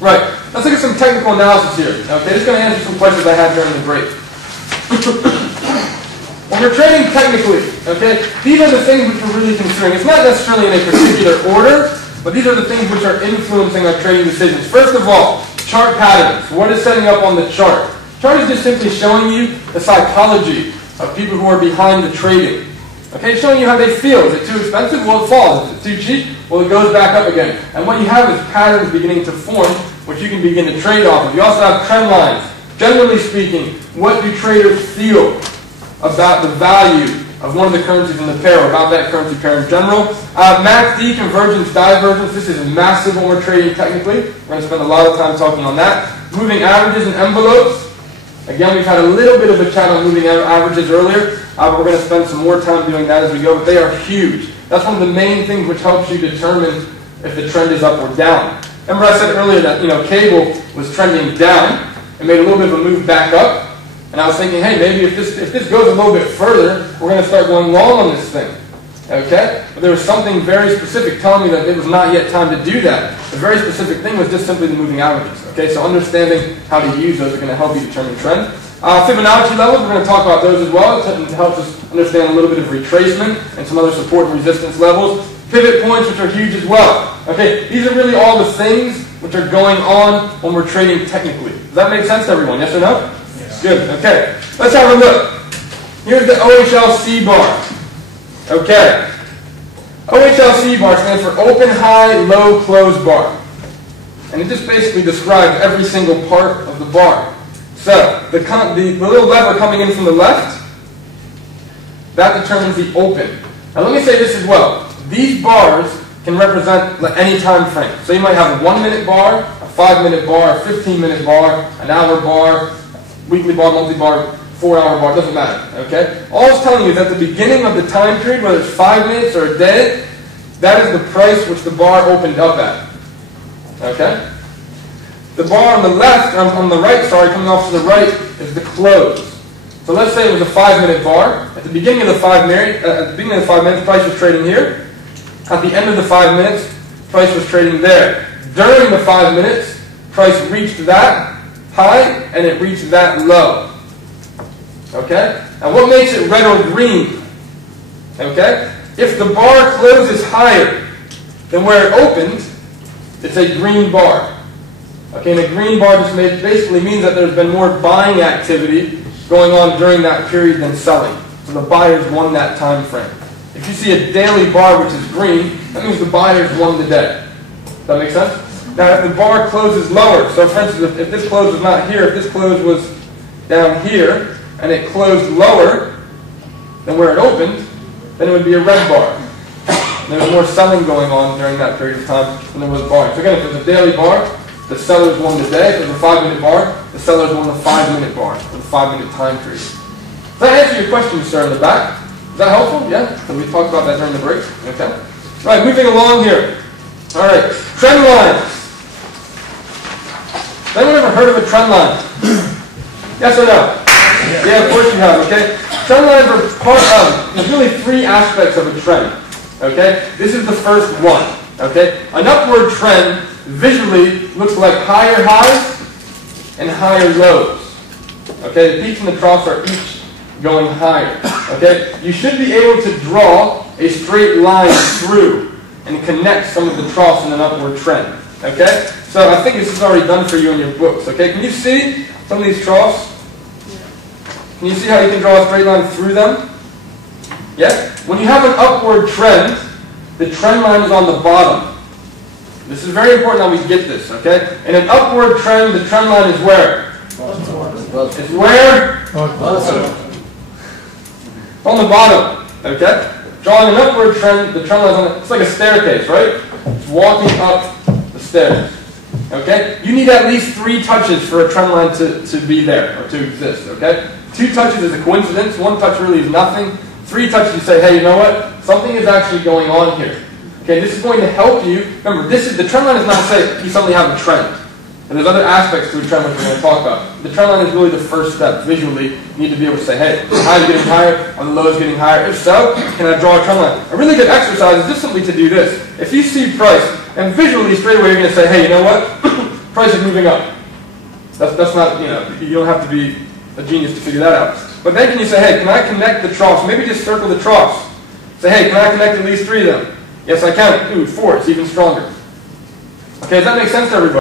Right, let's look at some technical analysis here. Okay, just going to answer some questions I had during the break. When we're trading technically, okay, these are the things which we're really considering. It's not necessarily in a particular order, but these are the things which are influencing our trading decisions. First of all, chart patterns. What is setting up on the chart? Chart is just simply showing you the psychology of people who are behind the trading. Okay, showing you how they feel. Is it too expensive? Well, it falls. Is it too cheap? Well, it goes back up again. And what you have is patterns beginning to form, which you can begin to trade off of. You also have trend lines. Generally speaking, what do traders feel about the value of one of the currencies in the pair, or about that currency pair in general? MACD, convergence, divergence. This is massive when we're trading technically. We're going to spend a lot of time talking on that. Moving averages and envelopes. Again, we've had a little bit of a chat on moving averages earlier, but we're going to spend some more time doing that as we go. But they are huge. That's one of the main things which helps you determine if the trend is up or down. Remember I said earlier that cable was trending down and made a little bit of a move back up. And I was thinking, hey, maybe if this goes a little bit further, we're going to start going long on this thing. Okay? But there was something very specific telling me that it was not yet time to do that. The very specific thing was just simply the moving averages. Okay? So understanding how to use those are going to help you determine trend. Fibonacci levels, we're going to talk about those as well. It helps us understand a little bit of retracement and some other support and resistance levels. Pivot points, which are huge as well. Okay? These are really all the things which are going on when we're trading technically. Does that make sense to everyone? Yes or no? Yeah. Good. Okay. Let's have a look. Here's the OHLC bar. Okay. OHLC bar stands for open, high, low, close bar. And it just basically describes every single part of the bar. So, the little lever coming in from the left, that determines the open. Now let me say this as well. These bars can represent any time frame. So you might have a 1-minute bar, a 5-minute bar, a 15-minute bar, an hour bar, weekly bar, monthly bar, 4-hour bar, doesn't matter, okay? All it's telling you is at the beginning of the time period, whether it's 5 minutes or a day, that is the price which the bar opened up at, okay? The bar on the left, on the right, sorry, coming off to the right, is the close. So let's say it was a 5-minute bar. At the beginning of the 5 minutes, price was trading here. At the end of the 5 minutes, price was trading there. During the 5 minutes, price reached that high and it reached that low. Okay? Now what makes it red or green? Okay? If the bar closes higher than where it opened, it's a green bar. Okay, and a green bar just basically means that there's been more buying activity going on during that period than selling. So the buyers won that time frame. If you see a daily bar which is green, that means the buyers won the day. Does that make sense? Now if the bar closes lower, so for instance, if this close was not here, if this close was down here, and it closed lower than where it opened, then it would be a red bar. And there was more selling going on during that period of time than there was buying. So again, if it's a daily bar, the sellers won the day. If it was a 5-minute bar, the sellers won the 5-minute bar, or the 5-minute time period. Does that answer your question, sir, in the back? Is that helpful? Yeah? So we talked about that during the break. Okay. All right, moving along here. All right, trend lines. Has anyone ever heard of a trend line? Yes or no? Yeah, of course you have, okay? Trend lines are part of, there's really 3 aspects of a trend, okay? This is the first one, okay? An upward trend visually looks like higher highs and higher lows, okay? The peaks and the troughs are each going higher, okay? You should be able to draw a straight line through and connect some of the troughs in an upward trend, okay? So I think this is already done for you in your books, okay? Can you see some of these troughs? Can you see how you can draw a straight line through them? Yes? When you have an upward trend, the trend line is on the bottom. This is very important that we get this, okay? In an upward trend, the trend line is where? It's where? On the bottom, okay? Drawing an upward trend, the trend line is on it's like a staircase, right? It's walking up the stairs, okay? You need at least 3 touches for a trend line to be there, or to exist, okay? 2 touches is a coincidence. 1 touch really is nothing. 3 touches you say, hey, you know what? Something is actually going on here. Okay, this is going to help you. Remember, the trend line is not to say you suddenly have a trend. And there's other aspects to a trend which we're going to talk about. The trend line is really the first step. Visually, you need to be able to say, hey, the high is getting higher, or the low is getting higher. If so, can I draw a trend line? A really good exercise is just simply to do this. If you see price, and visually straight away you're going to say, hey, you know what? price is moving up. That's not, you don't have to be a genius to figure that out. But then can you say, hey, can I connect the troughs? Maybe just circle the troughs. Say, hey, can I connect at least 3 of them? Yes, I can. Ooh, 4, it's even stronger. Okay, does that make sense to everybody?